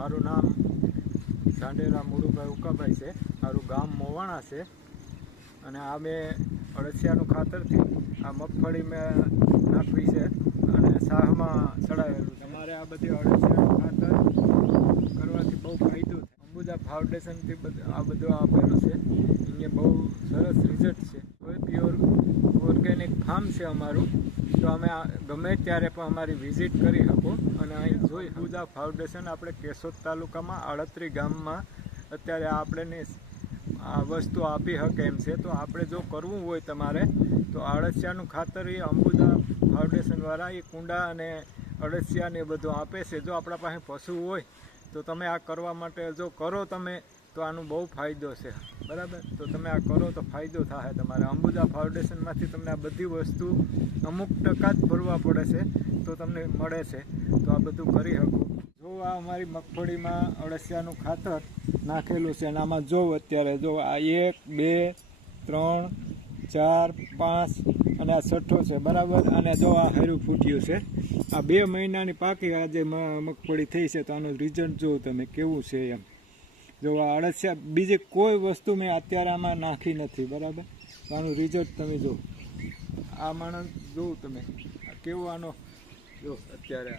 મારું નામ સાંડેલા મુળુભાઈ ઉકાભાઈ છે, મારું ગામ મોવાણા છે અને આ મેં અળસિયાનું ખાતરથી આ મગફળી મેં નાખવી છે અને શાહમાં ચડાવેલું. તમારે આ બધી અળસિયાનું ખાતર કરવાથી બહુ ફાયદો છે. અંબુજા ફાઉન્ડેશનથી આ બધું આપેલું છે, અહીંયા બહુ સરસ રિઝલ્ટ છે. કોઈ પ્યોર ઓર્ગેનિક ફાર્મ છે અમારું, તો અમે ગમે ત્યારે પણ અમારી વિઝિટ કરી શકો અને અહીં જોઈ. અંબુજા ફાઉન્ડેશન આપણે કેશોદ તાલુકામાં આળત્રી ગામમાં અત્યારે આપણે આ વસ્તુ આપી શકે એમ છે. તો આપણે જો કરવું હોય તમારે તો અળસિયાનું ખાતર એ અંબુજા ફાઉન્ડેશનવાળા એ કુંડા અને અળસિયાને એ બધું આપે છે. જો આપણા પાસે પશુ હોય તો તમે આ કરવા માટે જો કરો તમે તો આનું બહુ ફાયદો છે, બરાબર. તો તમે આ કરો તો ફાયદો થાય તમારે. અંબુજા ફાઉન્ડેશનમાંથી તમને આ બધી વસ્તુ અમુક ટકા જ ભરવા પડે છે તો તમને મળે છે. તો આ બધું કરી શકો. જો આ અમારી મગફળીમાં અળસિયાનું ખાતર નાખેલું છે અને આમાં જો અત્યારે જો આ 1 2 3 4 5 અને આ છઠ્ઠો છે, બરાબર. અને જો આ હર્યું ફૂટ્યું છે. આ 2 મહિનાની પાકી આજે મગફળી થઈ છે. તો આનું રિઝલ્ટ જો તમે કેવું છે એમ. જો આ અળસિયા બીજી કોઈ વસ્તુ મેં અત્યારે આમાં નાખી નથી, બરાબર. તો આનું રિઝલ્ટ તમે જો. આ માણસ જોવું તમે કેવું આનો જો અત્યારે